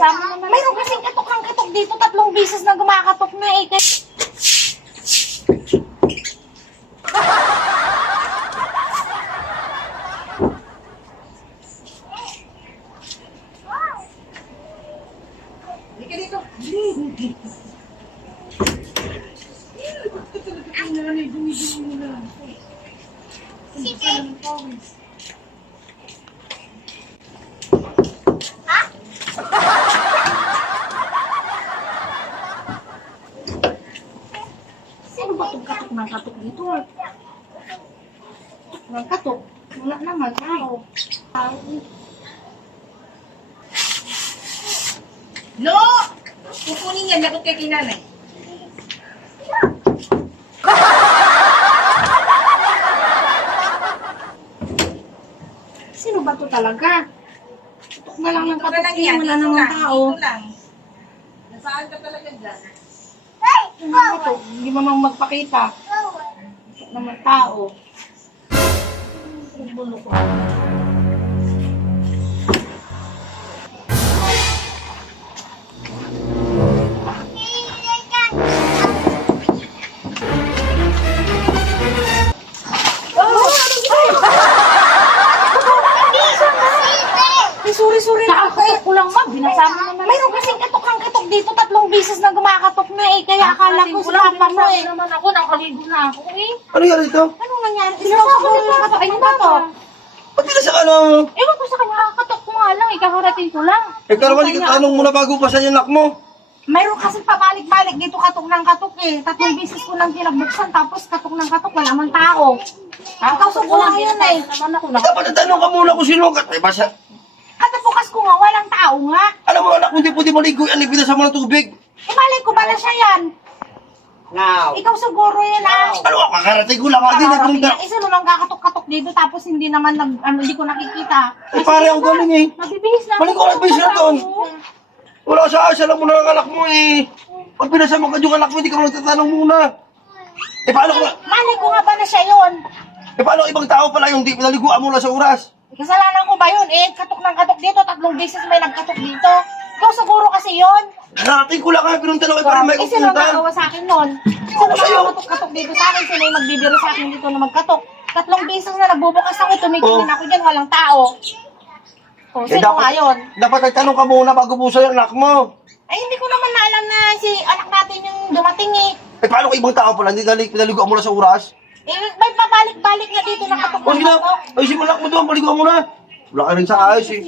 Binasama naman. Mayroon kasing katok ng katok dito. 3 beses na gumakatok na eh. Halika dito. Sino ba itong katok ng katok dito? Ng katok? Wala naman. Tao. No! Kukunin yan. Lagot kay kinanay. Sino ba ito talaga? Katok na lang ng Ito ka katok. lang yan. Wala Ito naman lang. tao. Ito lang. Nasaan ka talaga dyan? Ano ito? Hindi mo nang magpakita. Katok naman tao. Bulo ko. Sorry. Nakakatok ko lang, ma'am. Binasama naman. Mayroon kasing katok ng katok dito. 3 beses na gumakatok na eh. Kaya akala ko sa papa mo eh. naman ako. Nakaligo na ako eh. Ano yan ito? Anong nangyari? Binasama ko yung katok. Ayun ba to? Ba't pinasa ka na? Ewan ko sa kanya. Nakakatok ko nga lang. Ikakarating ko lang. Eh, karawan, ikatanong mo na bago pa sa anak mo. Mayroon kasing pabalik-balik dito katok ng katok eh. 3 beses ko lang pinabuksan. Tapos katok ng katok. Wala man tao. Ikaw sa buhay yan eh. Naman ako. Dapat natanong ka muna kung sino ka. Eh, basta, Katapukas ko nga, walang tao nga. alam mo anak mo, hindi pwede maligo yan. Pinasa mo ng tubig. Eh, malay ko ba na siya yan? Now. Ikaw siguro yan ah. Ano ka, kakarating ko lang. Hindi na kung da. Isa naman kakatok-katok dito tapos hindi naman hindi ko nakikita. Eh, pare, ang galing eh. Mabibihis na Mali ko ang bihis na doon. Wala sa asa lang muna ng anak mo eh. Pag pinasa mo ka yung anak mo, hindi ka mo nagtatanong muna. Eh, paano ko? Malay ko nga ba na siya yun? Eh, paano ibang tao pala yung di pinaliguan mo na sa oras? Kasalanan ko ba yun? Eh, katok ng katok dito, 3 beses may nagkatok dito. Ikaw siguro kasi yun. Nakarating ko lang nga, pinunta lang para may Eh, sino ang kupunta. gagawa sa akin nun? Sino Ako sa'yo. ang katok-katok dito sa akin? Sino yung magbibiro sa akin dito na magkatok? 3 beses na nagbubukas ako, tumigilin Oh. ako dyan, walang tao. O, Eh, sino nga yun? dapat nagtanong ka muna bago busa yung anak mo. Ay, hindi ko naman na alam na si anak natin yung dumating eh. Eh, paano kung ibang tao pala, hindi pinaliguan mo na sa oras? Eh, may pabalik-balik na dito na katok O, ng sige na. katok. Ay, simulak mo doon, paliguan mo na. Wala ka rin sa ayos eh.